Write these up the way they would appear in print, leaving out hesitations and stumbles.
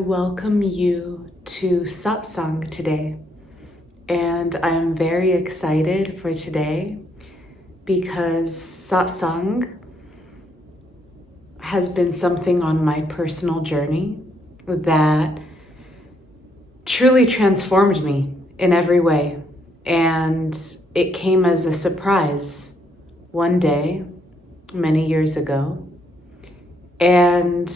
welcome you to Satsang today. And I'm very excited for today because Satsang has been something on my personal journey that truly transformed me in every way. And it came as a surprise one day, many years ago. And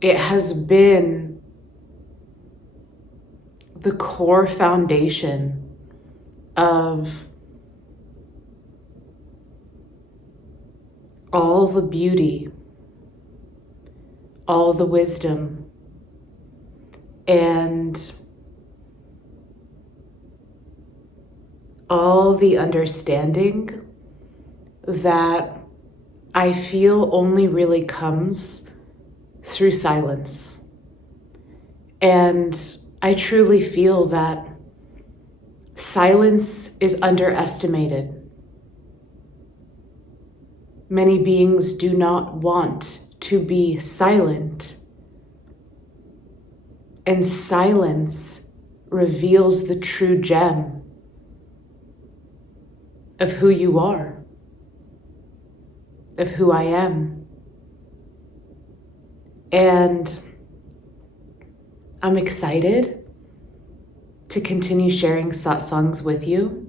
it has been the core foundation of all the beauty, all the wisdom, and all the understanding that I feel only really comes through silence. And I truly feel that silence is underestimated. Many beings do not want to be silent. And silence reveals the true gem of who you are, of who I am. And I'm excited to continue sharing satsangs with you.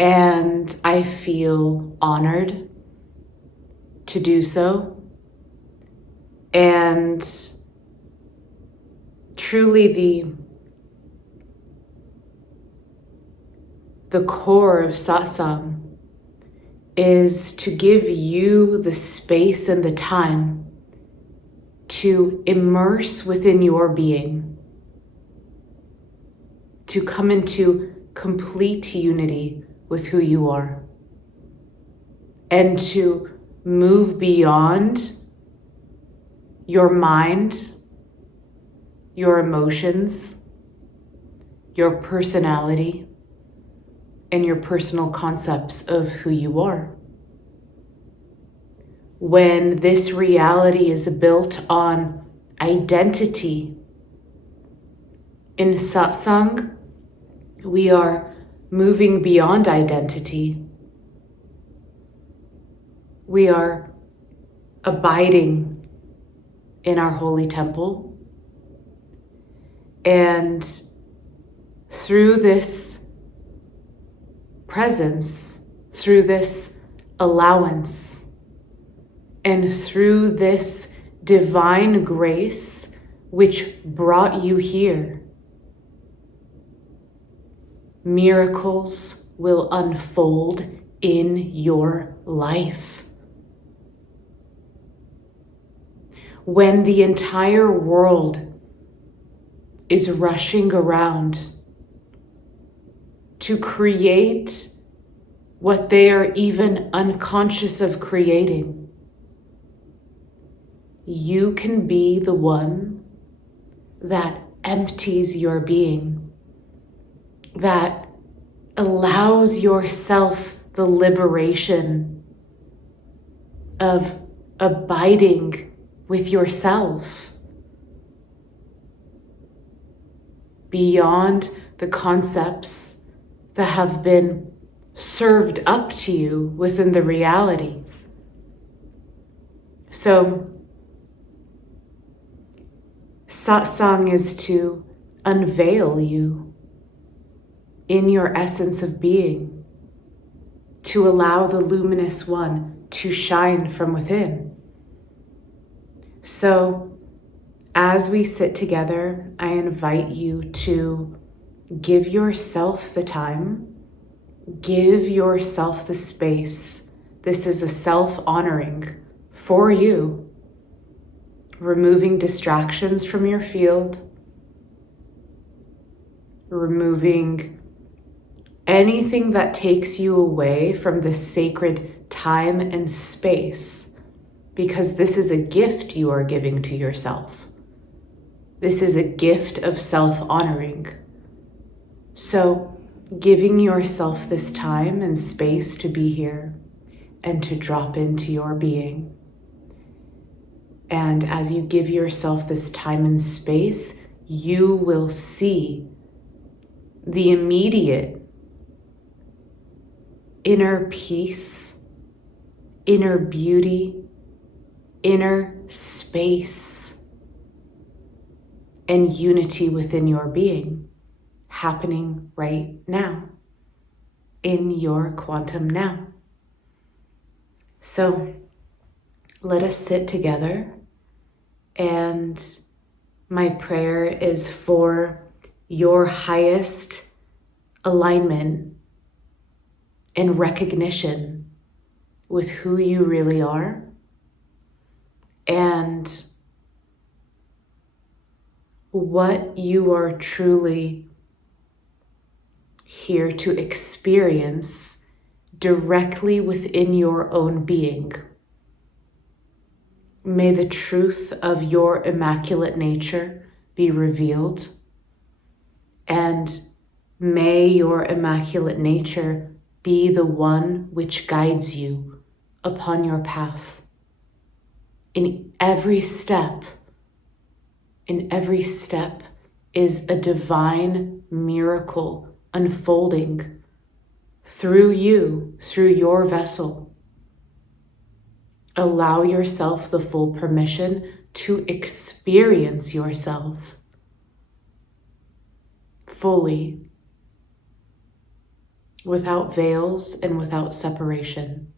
And I feel honored to do so. And truly the core of satsang is to give you the space and the time to immerse within your being, to come into complete unity with who you are, and to move beyond your mind, your emotions, your personality, and your personal concepts of who you are. When this reality is built on identity, in satsang, we are moving beyond identity. We are abiding in our holy temple. And through this presence, through this allowance, and through this divine grace which brought you here, miracles will unfold in your life. When the entire world is rushing around to create what they are even unconscious of creating, you can be the one that empties your being, that allows yourself the liberation of abiding with yourself beyond the concepts that have been served up to you within the reality. So, satsang is to unveil you in your essence of being, to allow the luminous one to shine from within. So, as we sit together, I invite you to give yourself the time, give yourself the space. This is a self-honoring for you, removing distractions from your field, removing anything that takes you away from the sacred time and space, because this is a gift you are giving to yourself. This is a gift of self-honoring. So giving yourself this time and space to be here and to drop into your being And as you give yourself this time and space, you will see the immediate inner peace, inner beauty, inner space, and unity within your being happening right now in your quantum now. So let us sit together, and my prayer is for your highest alignment and recognition with who you really are, and what you are truly here to experience directly within your own being. May the truth of your immaculate nature be revealed, and may your immaculate nature be the one which guides you upon your path. In every step is a divine miracle unfolding through you, through your vessel. Allow yourself the full permission to experience yourself fully, without veils and without separation.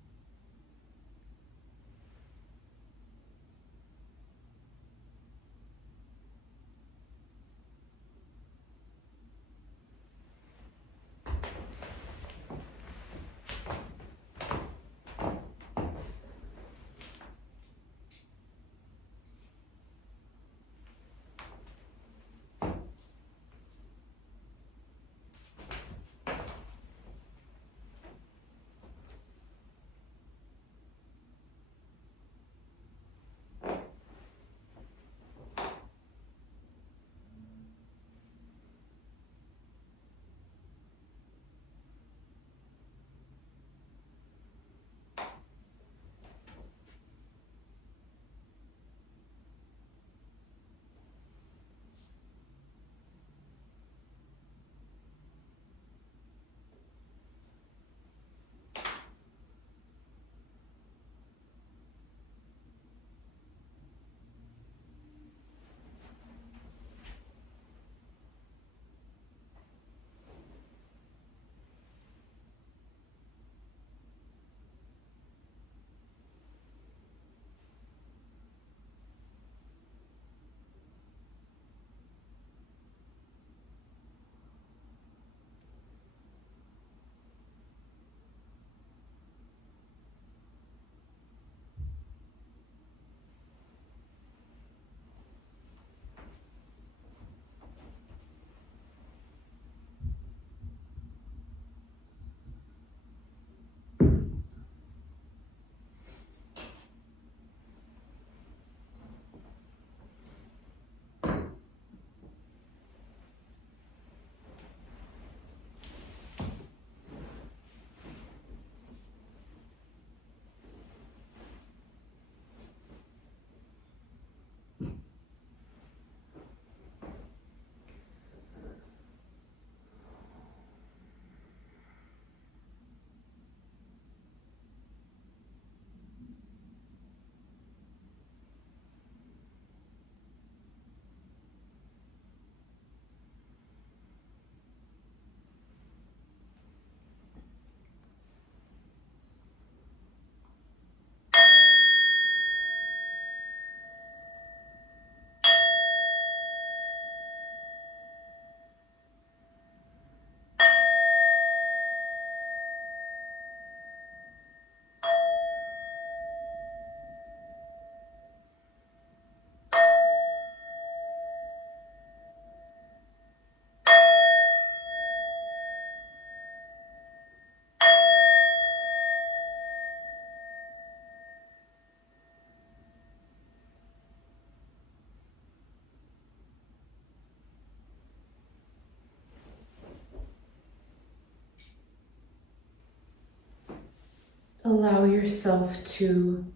Allow yourself to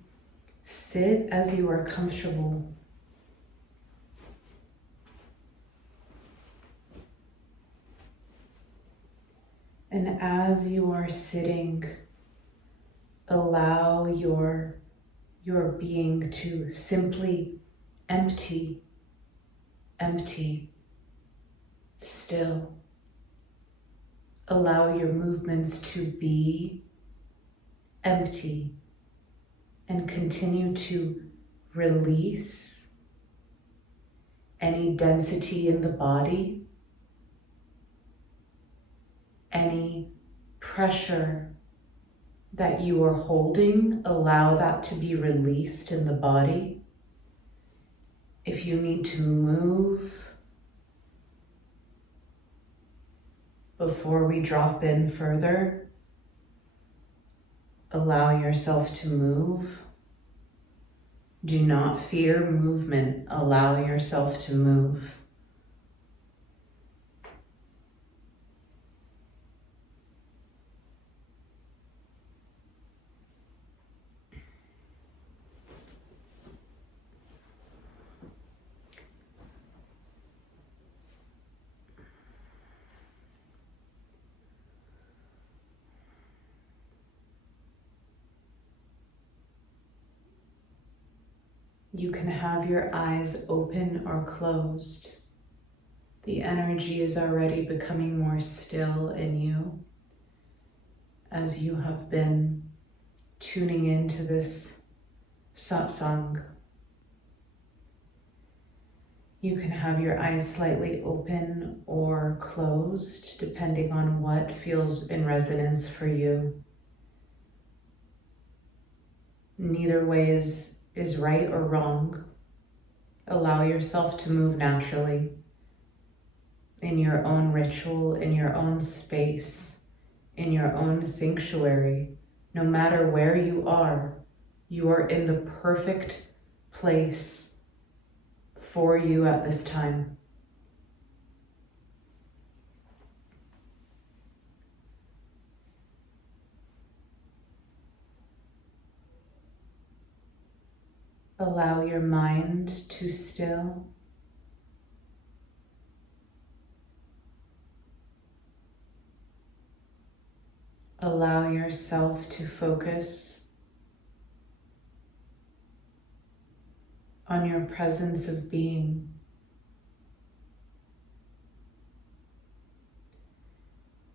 Sit as you are comfortable. And as you are sitting, allow your being to simply empty, still. Allow your movements to be empty and continue to release any density in the body, any pressure that you are holding, allow that to be released in the body. If you need to move before we drop in further, allow yourself to move. Do not fear movement. Allow yourself to move. You can have your eyes open or closed. The energy is already becoming more still in you as you have been tuning into this satsang. You can have your eyes slightly open or closed, depending on what feels in resonance for you. Neither way is right or wrong. Allow yourself to move naturally in your own ritual, in your own space, in your own sanctuary. No matter where you are in the perfect place for you at this time. Allow your mind to still. Allow yourself to focus on your presence of being.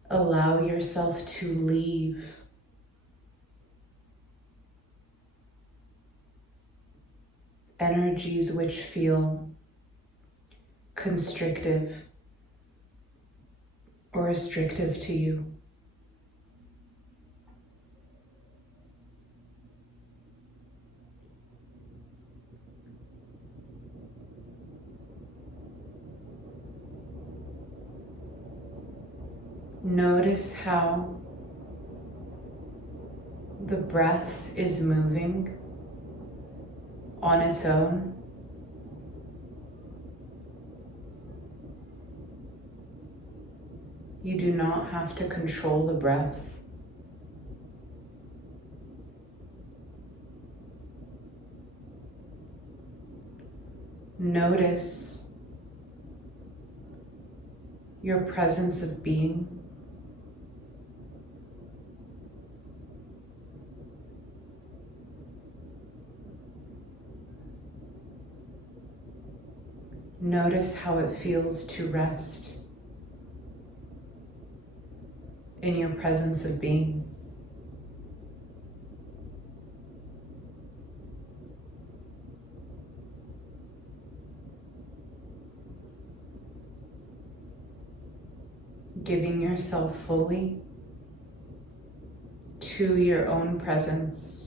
Allow yourself to leave energies which feel constrictive or restrictive to you. Notice how the breath is moving on its own. You do not have to control the breath. Notice your presence of being. Notice how it feels to rest in your presence of being. Giving yourself fully to your own presence.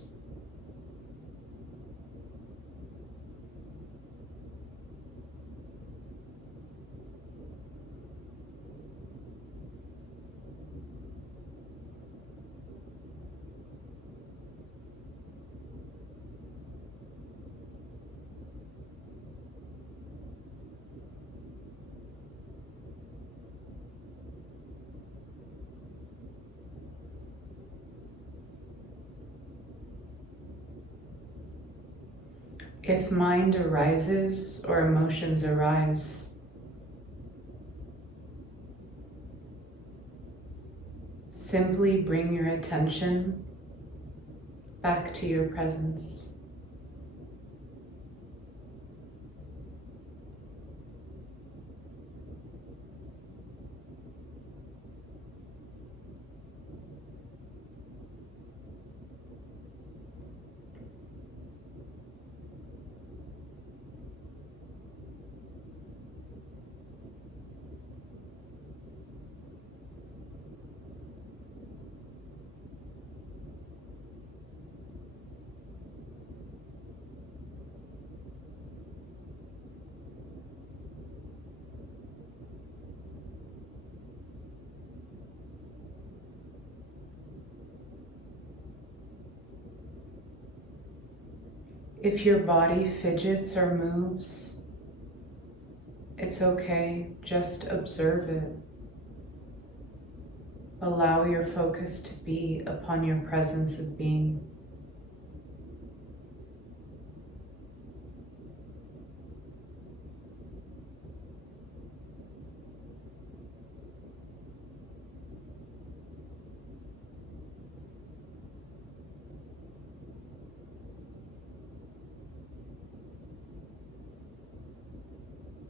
If mind arises or emotions arise, simply bring your attention back to your presence. If your body fidgets or moves, it's okay, just observe it. Allow your focus to be upon your presence of being.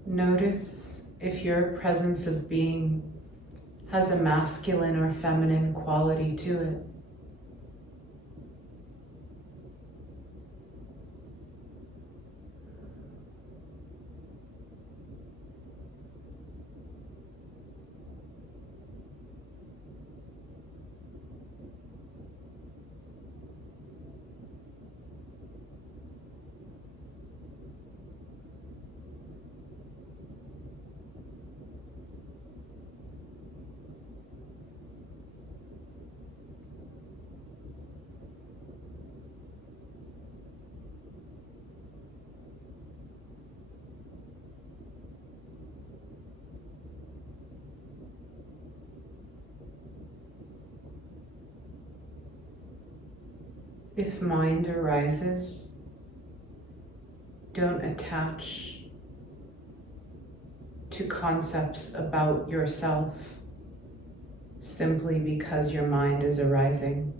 Notice if your presence of being has a masculine or feminine quality to it. If mind arises, don't attach to concepts about yourself simply because your mind is arising.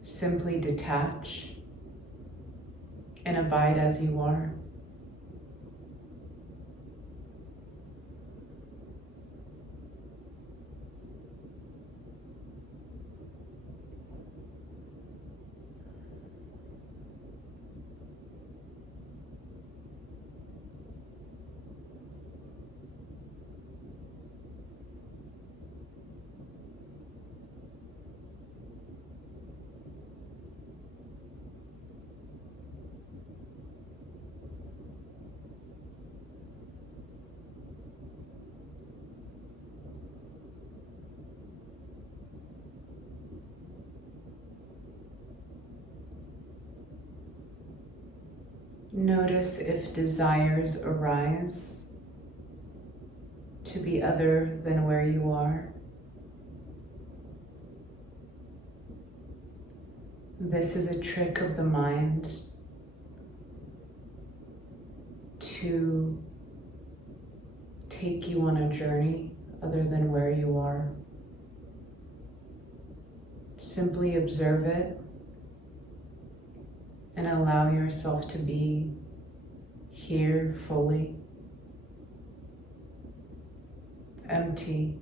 Simply detach and abide as you are. Notice if desires arise to be other than where you are. This is a trick of the mind to take you on a journey other than where you are. Simply observe it and allow yourself to be here fully, empty.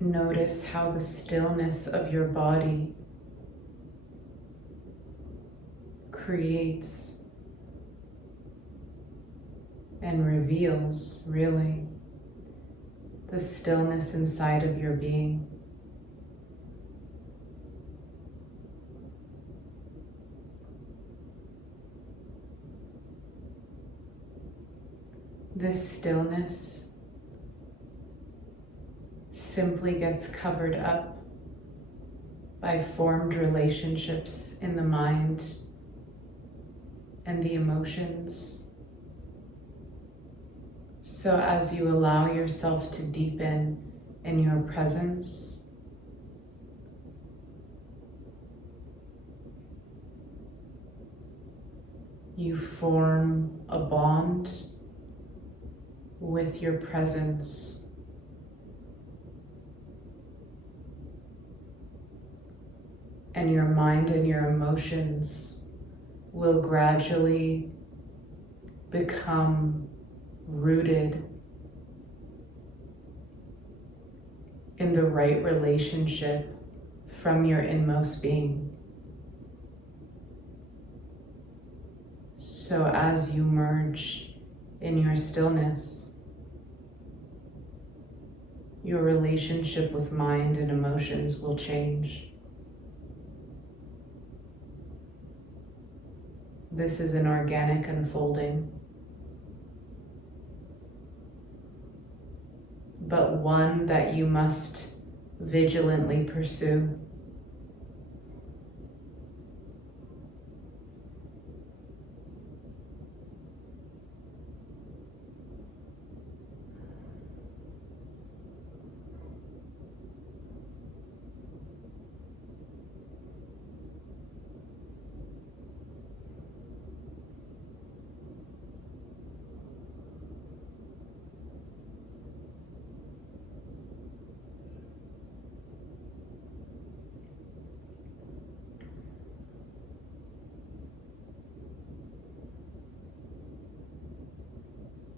Notice how the stillness of your body creates and reveals, really, the stillness inside of your being. This stillness simply gets covered up by formed relationships in the mind and the emotions. So as you allow yourself to deepen in your presence, you form a bond with your presence. And your mind and your emotions will gradually become rooted in the right relationship from your inmost being. So as you merge in your stillness, your relationship with mind and emotions will change. This is an organic unfolding, but one that you must vigilantly pursue.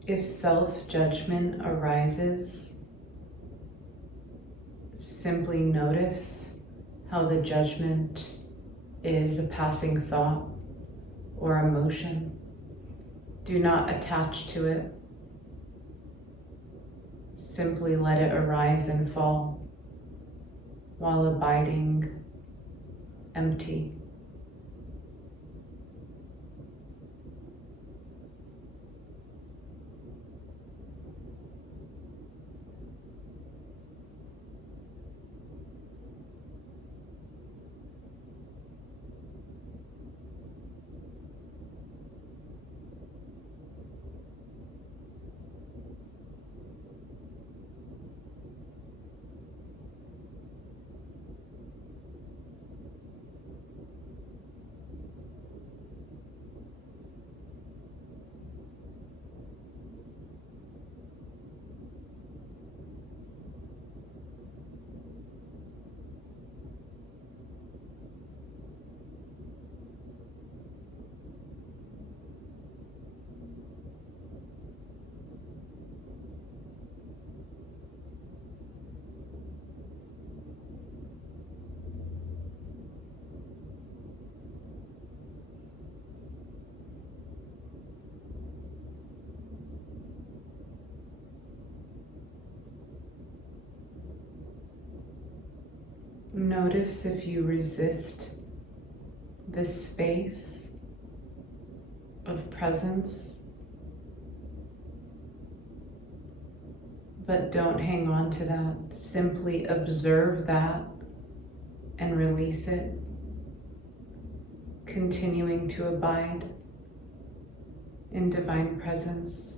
If self-judgment arises, simply notice how the judgment is a passing thought or emotion. Do not attach to it. Simply let it arise and fall while abiding empty. Notice if you resist this space of presence, but don't hang on to that. Simply observe that and release it, continuing to abide in divine presence.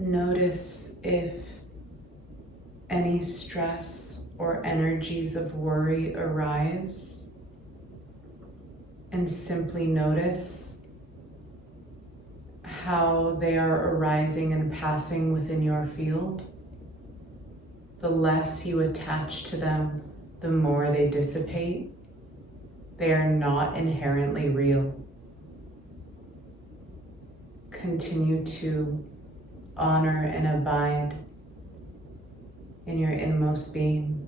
Notice if any stress or energies of worry arise, and simply notice how they are arising and passing within your field. The less you attach to them, the more they dissipate. They are not inherently real. Continue to honor and abide in your inmost being.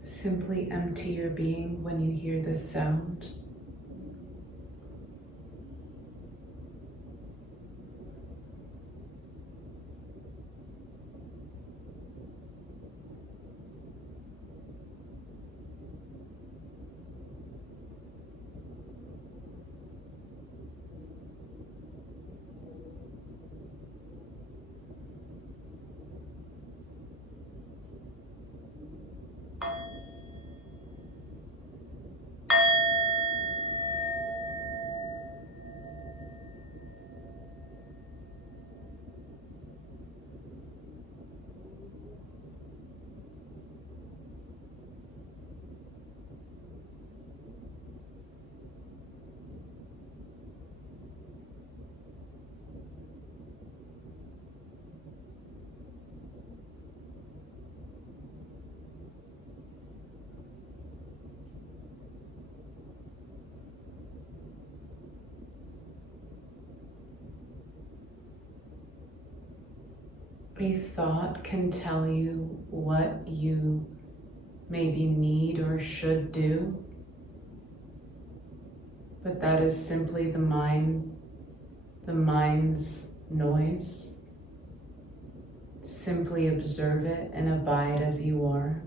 Simply empty your being when you hear this sound. A thought can tell you what you maybe need or should do, but that is simply the mind's noise. Simply observe it and abide as you are.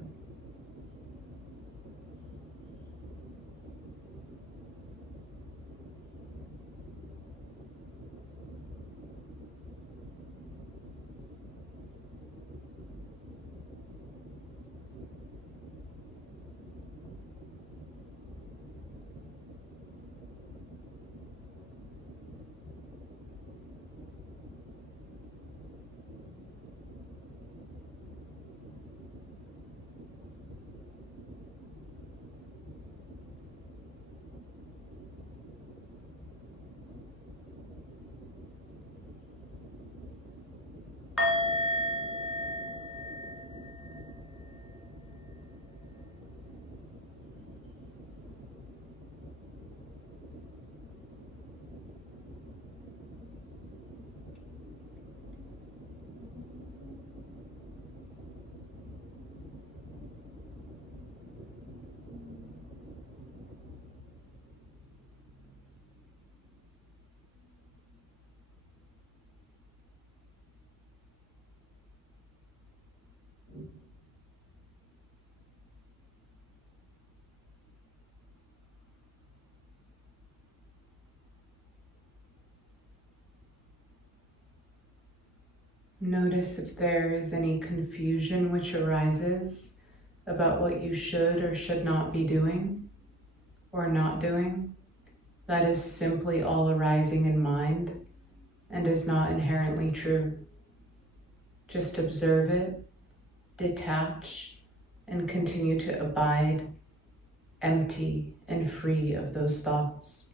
Notice if there is any confusion which arises about what you should or should not be doing or not doing. That is simply all arising in mind and is not inherently true. Just observe it, detach, and continue to abide, empty and free of those thoughts.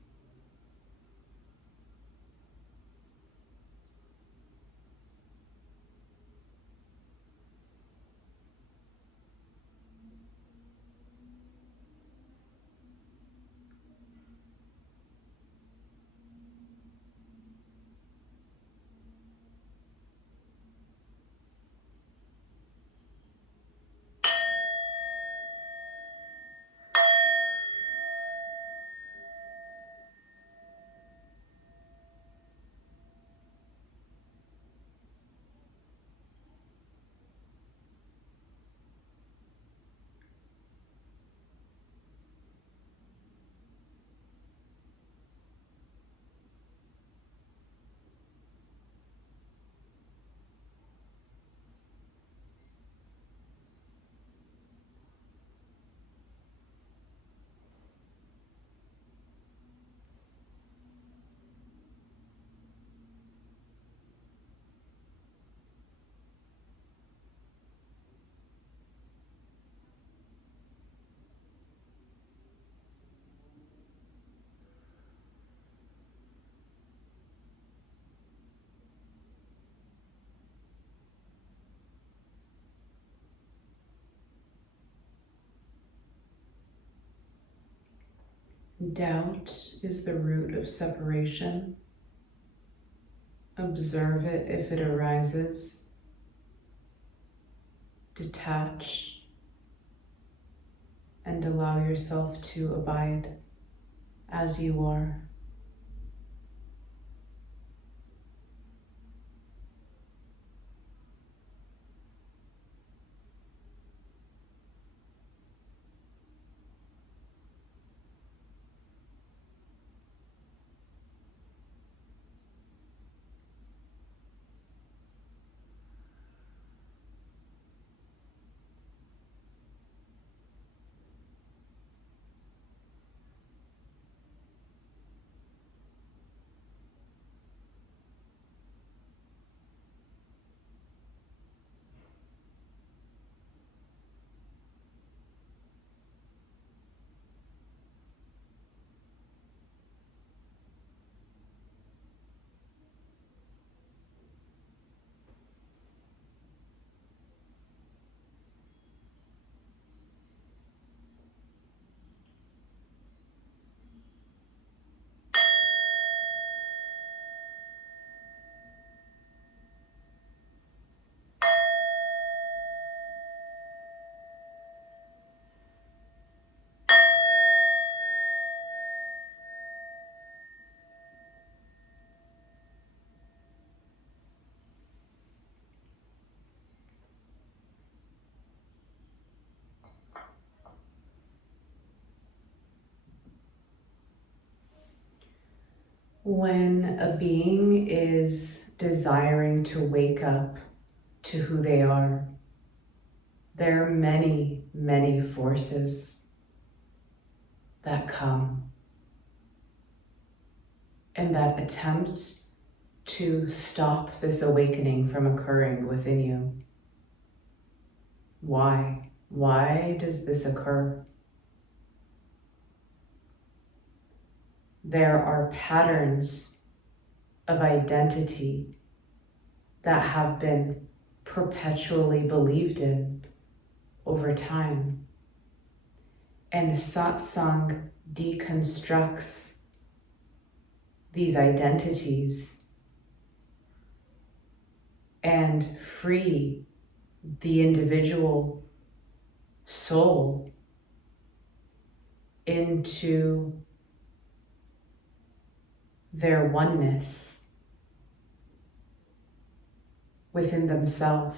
Doubt is the root of separation. Observe it if it arises. Detach and allow yourself to abide as you are. When a being is desiring to wake up to who they are, there are many, many forces that come and that attempt to stop this awakening from occurring within you. Why? Why does this occur? There are patterns of identity that have been perpetually believed in over time. And Satsang deconstructs these identities and free the individual soul into their oneness within themselves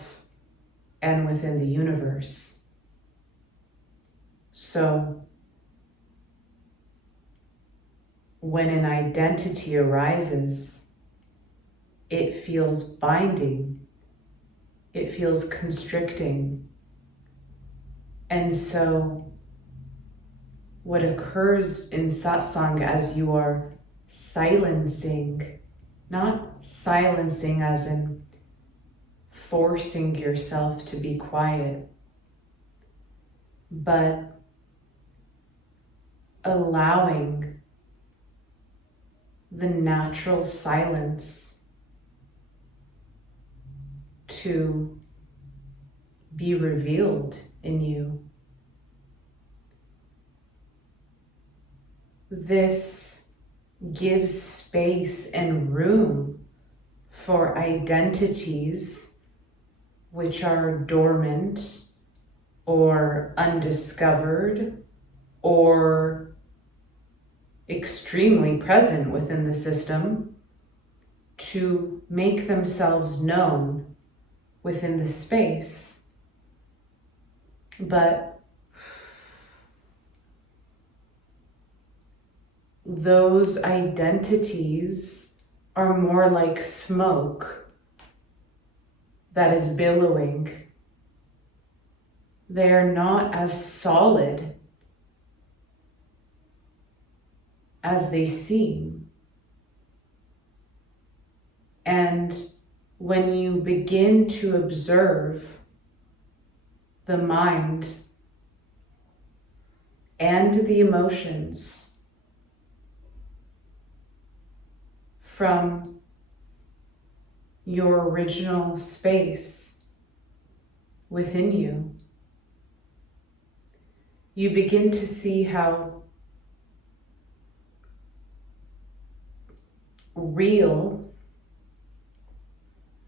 and within the universe. So when an identity arises, it feels binding, it feels constricting, And so what occurs in satsang as you are silencing, not silencing as in forcing yourself to be quiet, but allowing the natural silence to be revealed in you. This gives space and room for identities which are dormant or undiscovered or extremely present within the system to make themselves known within the space. But those identities are more like smoke that is billowing. They are not as solid as they seem. And when you begin to observe the mind and the emotions from your original space within you, you begin to see how real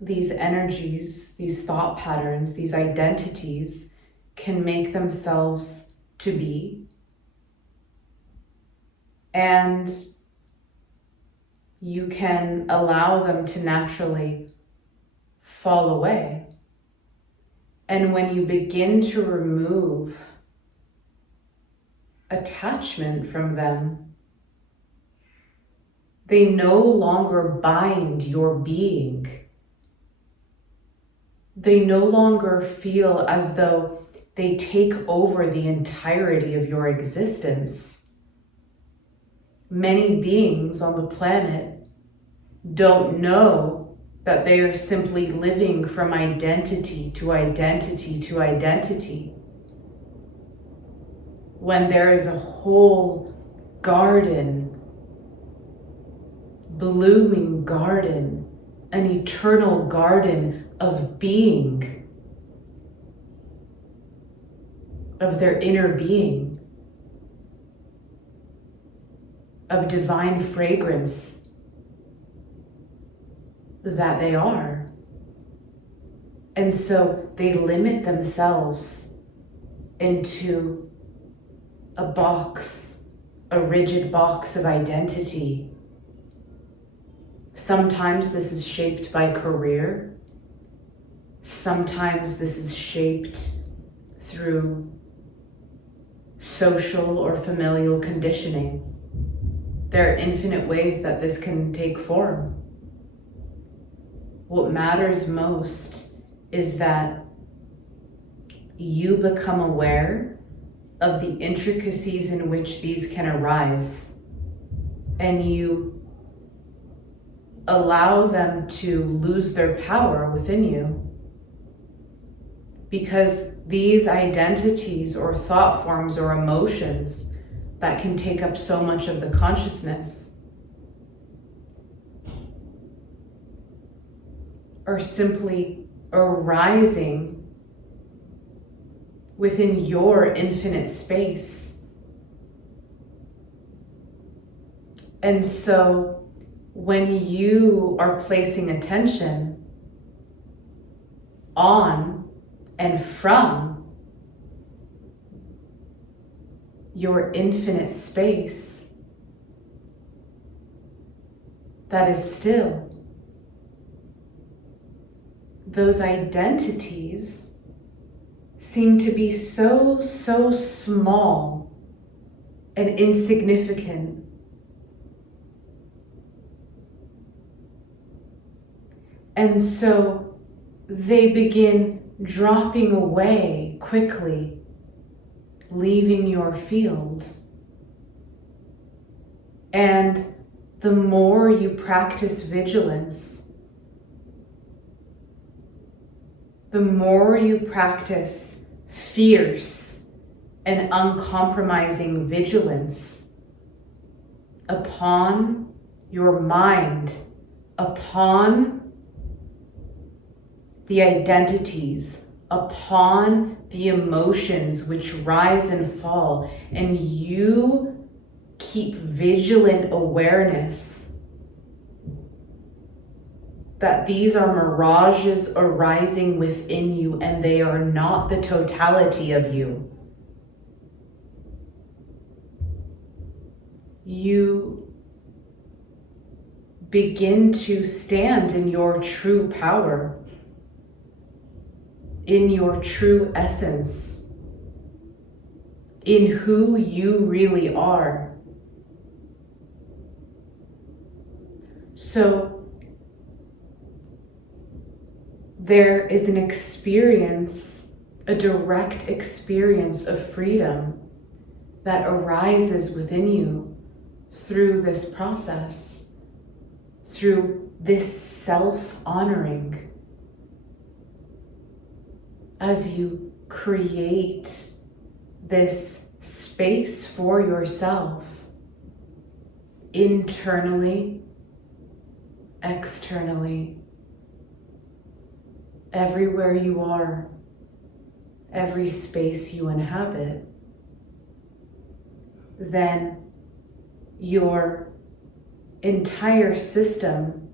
these energies, these thought patterns, these identities can make themselves to be. And you can allow them to naturally fall away. And when you begin to remove attachment from them, they no longer bind your being. They no longer feel as though they take over the entirety of your existence. Many beings on the planet don't know that they are simply living from identity to identity to identity, when there is a whole garden, blooming garden, an eternal garden of being, of their inner being, of divine fragrance that they are. And so they limit themselves into a box, a rigid box of identity. Sometimes this is shaped by career. Sometimes this is shaped through social or familial conditioning. There are infinite ways that this can take form. What matters most is that you become aware of the intricacies in which these can arise, and you allow them to lose their power within you. Because these identities or thought forms or emotions that can take up so much of the consciousness are simply arising within your infinite space. And so when you are placing attention on and from your infinite space that is still, those identities seem to be so small and insignificant. And so they begin dropping away quickly leaving your field. And the more you practice vigilance, the more you practice fierce and uncompromising vigilance upon your mind, upon the identities, upon the emotions which rise and fall, and you keep vigilant awareness that these are mirages arising within you and they are not the totality of you. You begin to stand in your true power, in your true essence, in who you really are. So there is an experience, a direct experience of freedom that arises within you through this process, through this self-honoring. As you create this space for yourself, internally, externally, everywhere you are, every space you inhabit, then your entire system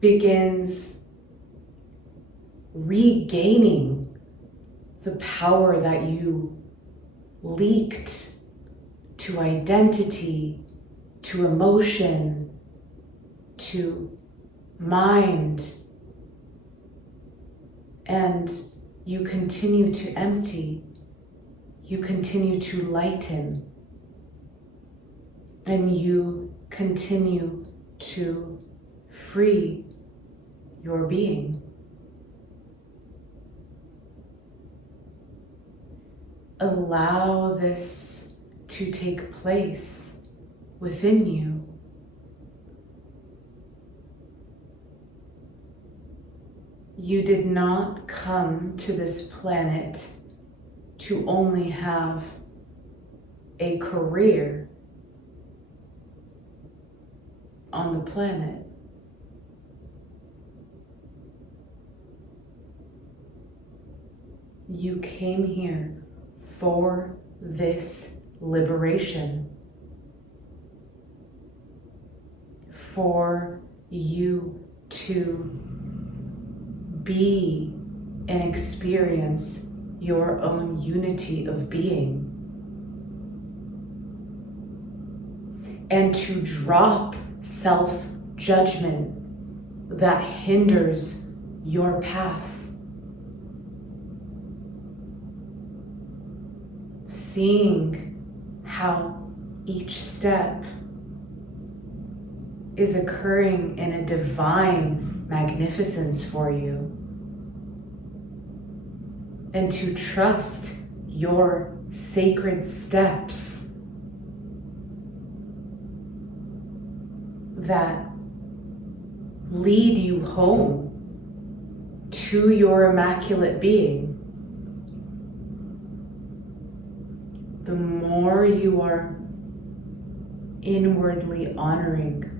begins regaining the power that you leaked to identity, to emotion, to mind, and you continue to empty, you continue to lighten, and you continue to free your being. Allow this to take place within you. You did not come to this planet to only have a career on the planet. You came here for this liberation, for you to be and experience your own unity of being, and to drop self-judgment that hinders your path. Seeing how each step is occurring in a divine magnificence for you, and to trust your sacred steps that lead you home to your immaculate being. The more you are inwardly honoring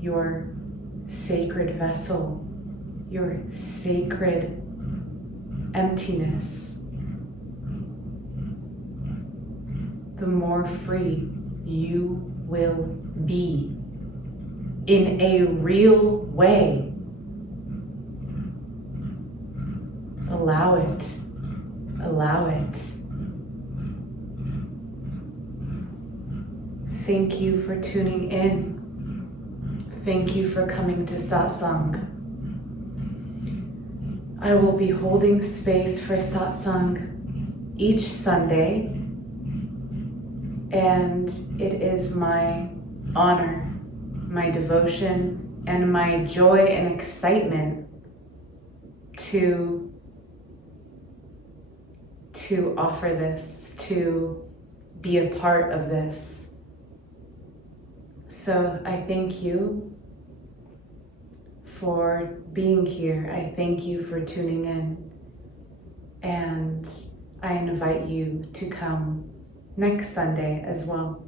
your sacred vessel, your sacred emptiness, the more free you will be in a real way. Allow it. Allow it. Thank you for tuning in. Thank you for coming to Satsang. I will be holding space for Satsang each Sunday, and it is my honor, my devotion, and my joy and excitement to to offer this, to be a part of this. So I thank you for being here. I thank you for tuning in. And I invite you to come next Sunday as well.